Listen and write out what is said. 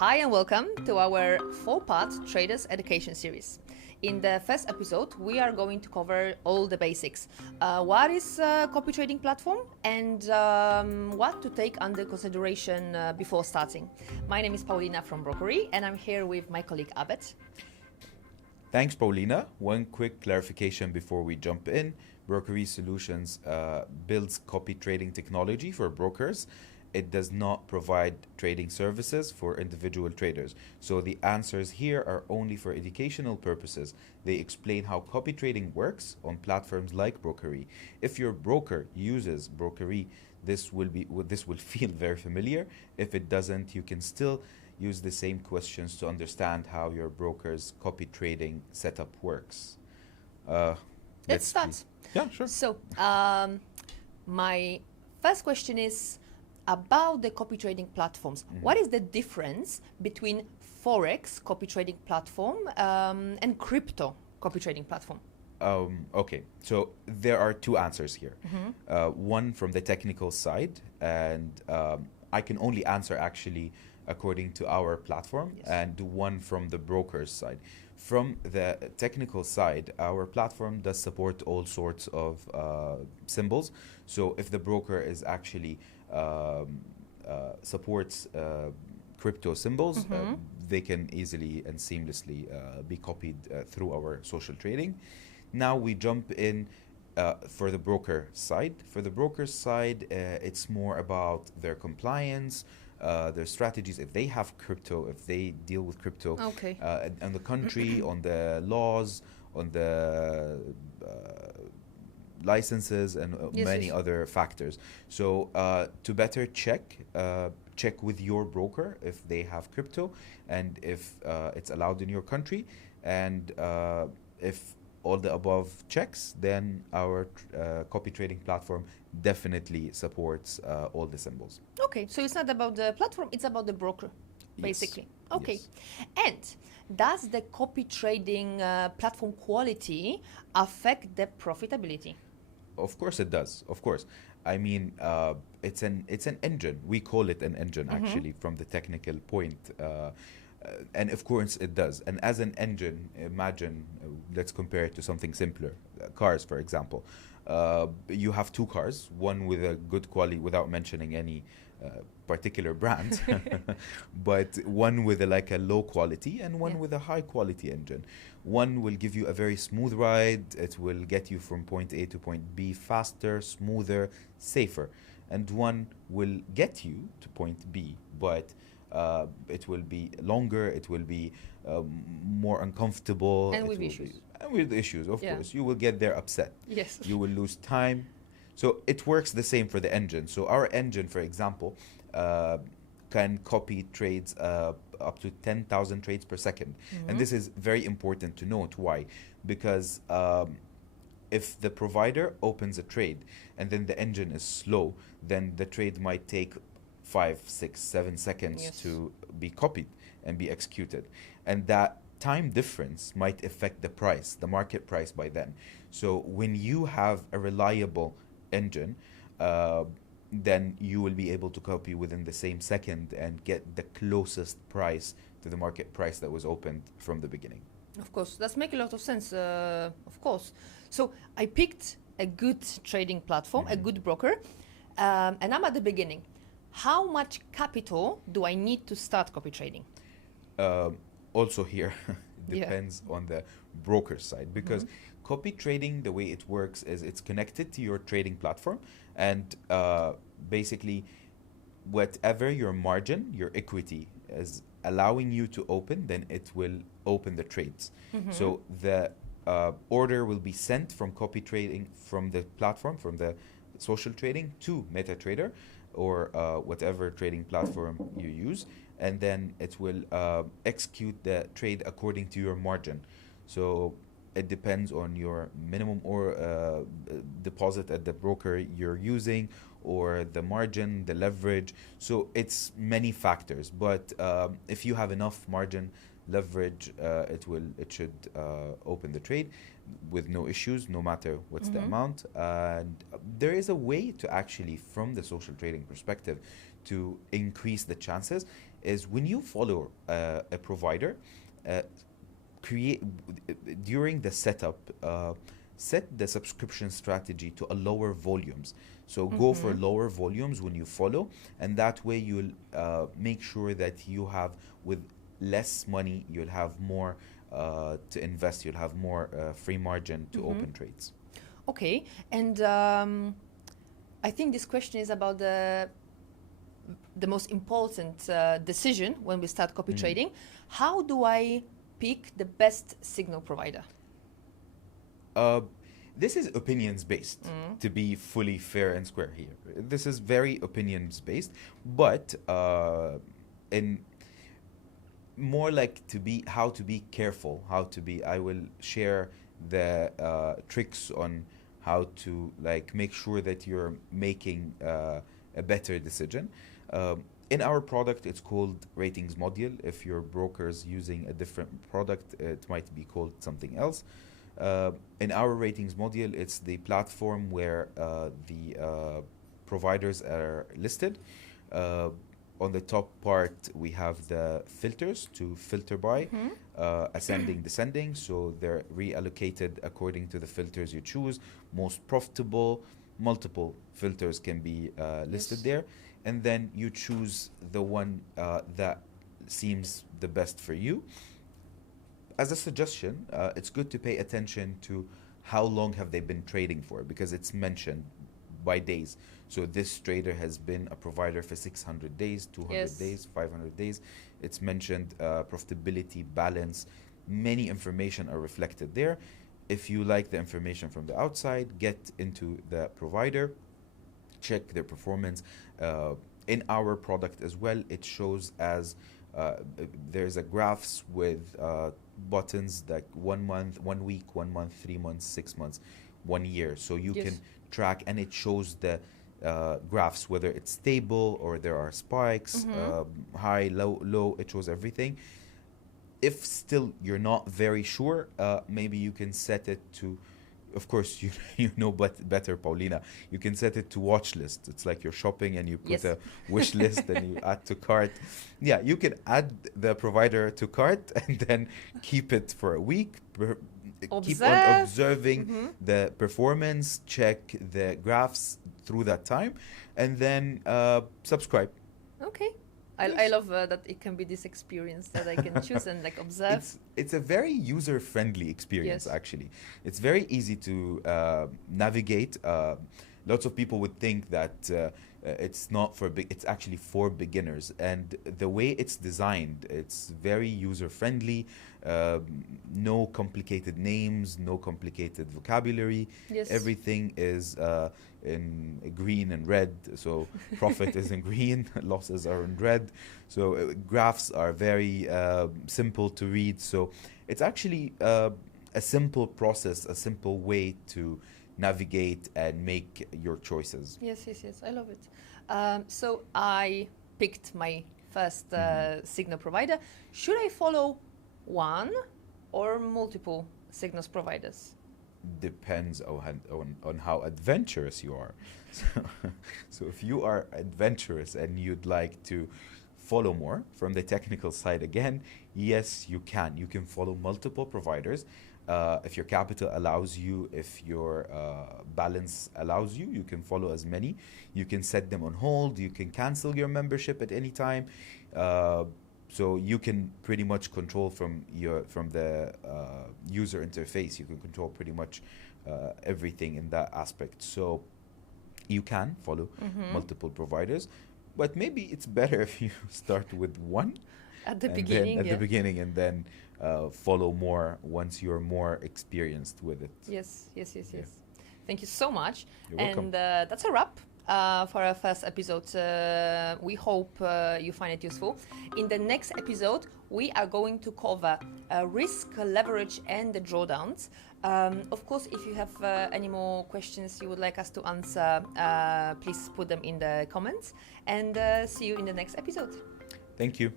Hi and welcome to our 4-part Traders Education series. In the first episode, we are going to cover all the basics. What is a copy trading platform and what to take under consideration before starting. My name is Paulina from Brokeree and I'm here with my colleague Abed. Thanks, Paulina. One quick clarification before we jump in. Brokeree Solutions builds copy trading technology for brokers. It does not provide trading services for individual traders. So the answers here are only for educational purposes. They explain how copy trading works on platforms like Brokeree. If your broker uses Brokeree, this will feel very familiar. If it doesn't, you can still use the same questions to understand how your broker's copy trading setup works. Let's start. Yeah, sure. So, my first question is about the copy trading platforms. Mm-hmm. What is the difference between Forex copy trading platform and crypto copy trading platform? Okay, so there are two answers here. Mm-hmm. One from the technical side, and I can only answer actually according to our platform, Yes. and one from the broker's side. From the technical side, our platform does support all sorts of symbols. So if the broker is actually supports crypto symbols, Mm-hmm. they can easily and seamlessly be copied through our social trading. Now we jump in for the broker side. For the broker side, it's more about their compliance, their strategies, if they have crypto, if they deal with crypto, Okay. on the country, on the laws, on the licenses, and Yes, many yes. other factors. So to better check with your broker if they have crypto and if it's allowed in your country, and if all the above checks, then our copy trading platform definitely supports all the symbols. Okay, so it's not about the platform, it's about the broker, Yes. basically. Okay. Yes. And does the copy trading platform quality affect the profitability? Of course it does. Of course. I mean, it's an engine. We call it an engine, Mm-hmm. actually, from the technical point. And of course it does. And as an engine, imagine, let's compare it to something simpler. Cars, for example. You have two cars, one with a good quality, without mentioning any particular brand, but one with like a low quality and one Yeah. with a high quality engine. One will give you a very smooth ride. It will get you from point A to point B faster, smoother, safer. And one will get you to point B, but it will be longer, it will be more uncomfortable. And it with will issues. Be, and with issues, of Yeah. course. You will get there upset. Yes. You will lose time. So it works the same for the engine. So our engine, for example, can copy trades up to 10,000 trades per second. Mm-hmm. And this is very important to note. Why? Because if the provider opens a trade and then the engine is slow, then the trade might take 5, 6, 7 seconds Yes. to be copied and be executed. And that time difference might affect the price, the market price by then. So when you have a reliable engine, then you will be able to copy within the same second and get the closest price to the market price that was opened from the beginning. Of course, that makes a lot of sense, of course. So I picked a good trading platform, a Mhm. good broker, and I'm at the beginning. How much capital do I need to start copy trading? Also here, it Yeah. depends on the broker side, because Mhm. copy trading, the way it works is it's connected to your trading platform, and basically whatever your margin, your equity is allowing you to open, then it will open the trades. Mhm. So the order will be sent from copy trading, from the platform, from the social trading to MetaTrader, or whatever trading platform you use, and then it will execute the trade according to your margin. So it depends on your minimum or deposit at the broker you're using, or the margin, the leverage. So it's many factors, but if you have enough margin, leverage, it should open the trade with no issues, no matter what's the Mhm. amount. And there is a way to actually, from the social trading perspective, to increase the chances. is when you follow a provider, uh, create during the setup, set the subscription strategy to a lower volumes. So go for lower volumes when you follow, and that way you'll make sure that you have, with less money, you'll have more to invest. You'll have more free margin to open trades. Okay, and I think this question is about the most important decision when we start copy trading. How do I pick the best signal provider? This is opinions based, to be fully fair and square here. This is very opinions based, but in more like how to be careful, I will share the tricks on how to like make sure that you're making a better decision. In our product, it's called ratings module. If your broker's using a different product, it might be called something else. In our ratings module, it's the platform where the providers are listed. On the top part, we have the filters to filter by, ascending, descending. So they're reallocated according to the filters you choose. Most profitable, multiple filters can be listed there. And then you choose the one that seems the best for you. As a suggestion, it's good to pay attention to how long have they been trading for, because it's mentioned by days. So this trader has been a provider for 600 days, 200 days, 500 days. It's mentioned profitability, balance. Many information are reflected there. If you like the information from the outside, get into the provider, check their performance. In our product as well, it shows as there's a graphs with buttons like 1 month, 1 week, 1 month, 3 months, 6 months, 1 year. So you can track, and it shows the graphs, whether it's stable or there are spikes, high, low, it shows everything. If still you're not very sure, maybe you can set it to, of course, you know better, Paulina. You can set it to watch list. It's like you're shopping and you put a wish list and you add to cart. Yeah, you can add the provider to cart and then keep it for a week. Keep on observing the performance, check the graphs through that time, and then subscribe. Okay. I love that it can be this experience that I can choose and like observe. It's a very user-friendly experience, actually. It's very easy to navigate. Lots of people would think that it's not for it's actually for beginners, and the way it's designed, it's very user-friendly. No complicated names, no complicated vocabulary. Everything is in green and red. So profit is in green, losses are in red. So graphs are very simple to read. So it's actually a simple process, a simple way to navigate and make your choices. Yes. I love it. So I picked my first signal provider. Should I follow one or multiple signals providers? Depends on how adventurous you are. So if you are adventurous and you'd like to follow more from the technical side, again, yes, you can follow multiple providers. If your capital allows you, if your balance allows you, you can follow as many. You can set them on hold. You can cancel your membership at any time. So you can pretty much control from the user interface. You can control pretty much everything in that aspect. So you can follow multiple providers, but maybe it's better if you start with one at the beginning, and then follow more once you're more experienced with it. Yes. Thank you so much. You're welcome. And that's a wrap for our first episode. We hope you find it useful. In the next episode, we are going to cover risk, leverage, and the drawdowns. Of course, if you have any more questions you would like us to answer, please put them in the comments. And see you in the next episode. Thank you.